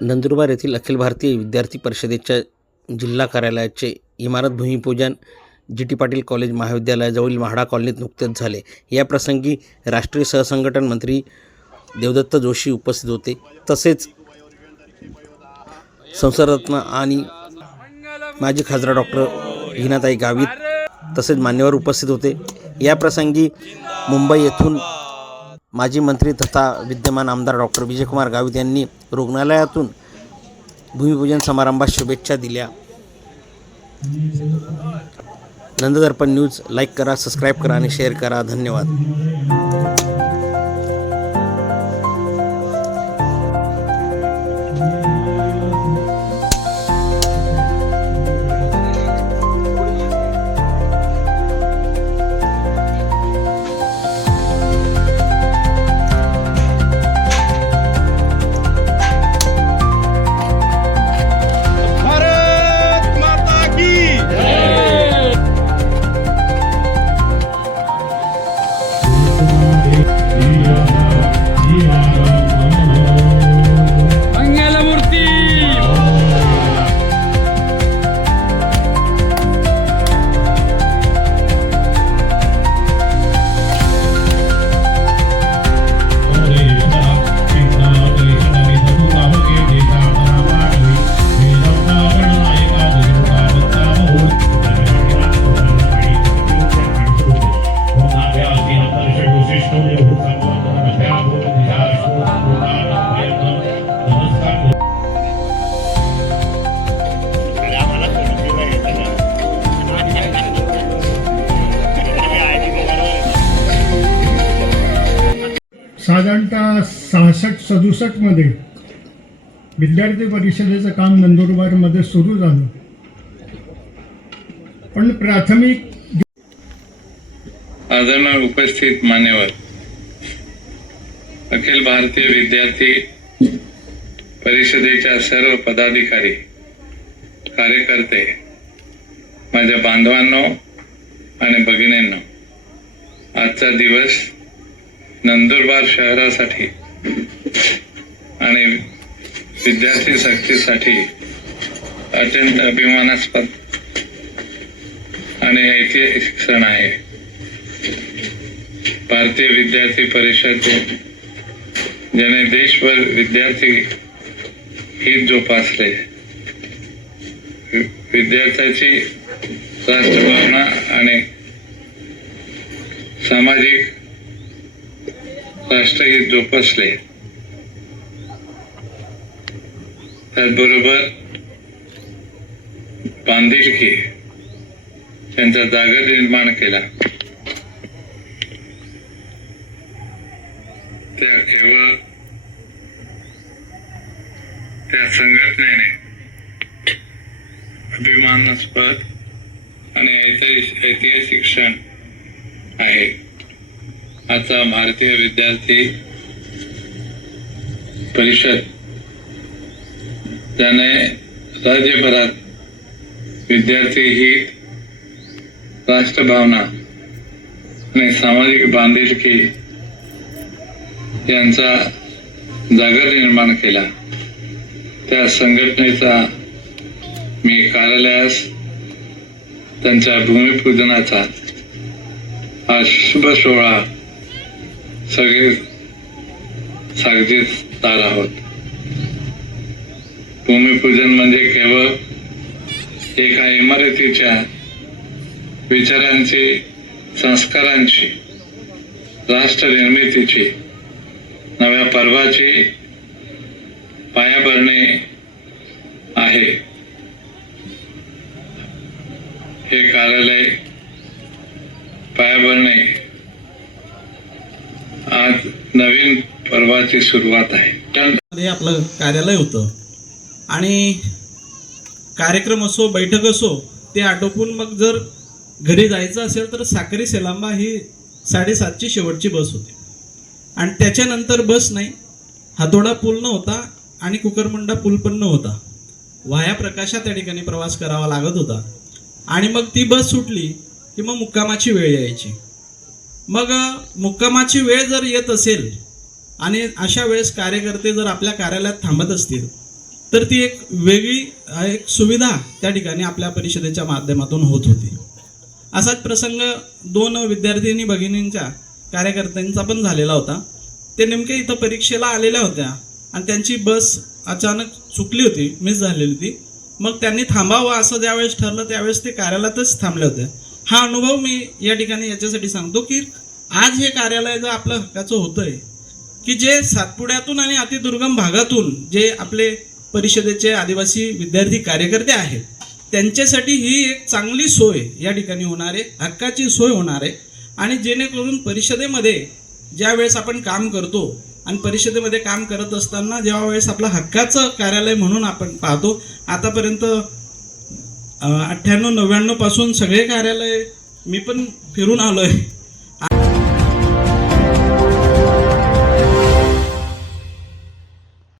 नंदुरबार येथील अखिल भारतीय विद्यार्थी परिषदेच्या जिल्हा कार्यालयाचे इमारत भूमिपूजन जी.टी. पाटील कॉलेज महाविद्यालयाजवळील म्हाडा कॉलनीत नुकतेच झाले। या प्रसंगी राष्ट्रीय सहसंघटन मंत्री देवदत्त जोशी उपस्थित होते। तसेच संसदरत्न आणि माजी खासदार डॉक्टर हिनाताई गावित तसेच मान्यवर उपस्थित होते। या प्रसंगी मुंबई येथून माजी मंत्री तथा विद्यमान आमदार डॉक्टर विजयकुमार गावित यांनी रुग्णालयातून भूमिपूजन समारंभात शुभेच्छा दिल्या। नंददर्पण न्यूज लाईक करा, सबस्क्राईब करा आणि शेअर करा। धन्यवाद। साधारणतः 66-67 मध्ये विद्यार्थी परिषदेचं काम नंदुरबारमध्ये सुरू झालं, पण प्राथमिक आदरणीय उपस्थित मान्यवर, अखिल भारतीय विद्यार्थी परिषदेच्या सर्व पदाधिकारी, कार्यकर्ते, माझ्या बांधवांनो आणि भगिनींनो, आजचा दिवस नंदुरबार शहरासाठी आणि विद्यार्थी शक्तीसाठी अत्यंत अभिमानास्पद आणि ऐतिहासिक क्षण आहे। भारतीय विद्यार्थी परिषद ज्याने देशभर विद्यार्थी हित जोपासले, विद्यार्थ्याची राष्ट्रभावना आणि सामाजिक राष्ट्रहित जोपासले, त्याचबरोबर बांधिलकी त्यांचा जागर निर्माण केला। त्या केवळ त्या संघटनेने अभिमानास्पद आणि ऐतिहासिक क्षण आहे। आजचा भारतीय विद्यार्थी परिषद ज्याने राज्यभरात विद्यार्थी हित, राष्ट्रभावना आणि सामाजिक बांधिलकी यांचा जागर निर्माण केला, त्या संघटनेचा मी कार्यालयास त्यांच्या भूमिपूजनाचा हा शुभ सोहळा सगळे साक्षीदार आहोत। भूमिपूजन म्हणजे केवळ एका इमारतीच्या विचारांची, संस्कारांची, राष्ट्र निर्मितीची, नव्या पर्वाची पायाभरणी आहे। हे कार्यालय पायाभरणी आज नवीन पर्वाची सुरुवात आहे। आपलं कार्यालय होतं आणि कार्यक्रम असो, बैठक असो, ते आटोपून मग जर घरी जायचं असेल तर साक्री सेलांबा ही 7:30ची शेवटची बस होती आणि त्याच्यानंतर बस नाही। हातोडा पूल नव्हता आणि कुकरमुंडा पूल पण नव्हता। वाया प्रकाशा त्या ठिकाणी प्रवास करावा लागत होता आणि मग ती बस सुटली की मग मुक्कामाची वेळ यायची। मग मुक्कामाची वेळ जर येत असेल आणि अशा वेळेस कार्यकर्ते जर आपल्या कार्यालयात थांबत असतील तर ती एक वेगळी एक सुविधा त्या ठिकाणी आपल्या परिषदेच्या माध्यमातून होत होती. असाच प्रसंग 2 विद्यार्थिनी भगिनींच्या कार्यकर्त्यांचा पण झालेला होता. ते नेमके इथं परीक्षेला आलेल्या होत्या आणि त्यांची बस अचानक चुकली होती, मिस झालेली होती. मग त्यांनी थांबावं असं ज्यावेळेस ठरलं त्यावेळेस ते कार्यालयातच थांबले होते. हा अनुभव मी या ठिकाणी याच्यासाठी सांगतो की आज हे कार्यालय जर आपलं हक्काचं होतंय की जे सातपुड्यातून आणि अतिदुर्गम भागातून जे आपले परिषदेचे आदिवासी विद्यार्थी कार्यकर्ते आहेत त्यांच्यासाठी ही एक चांगली सोय या ठिकाणी होणार आहे, हक्काची सोय होणार आहे. आणि जेणेकरून परिषदेमध्ये ज्या वेळेस आपण काम करतो आणि परिषदेमध्ये काम करत असताना जेव्हा वेळेस आपलं हक्काचं कार्यालय म्हणून आपण पाहतो, आतापर्यंत 98-99 पासून सगळे कार्यालय मी पण फिरून आलो आहे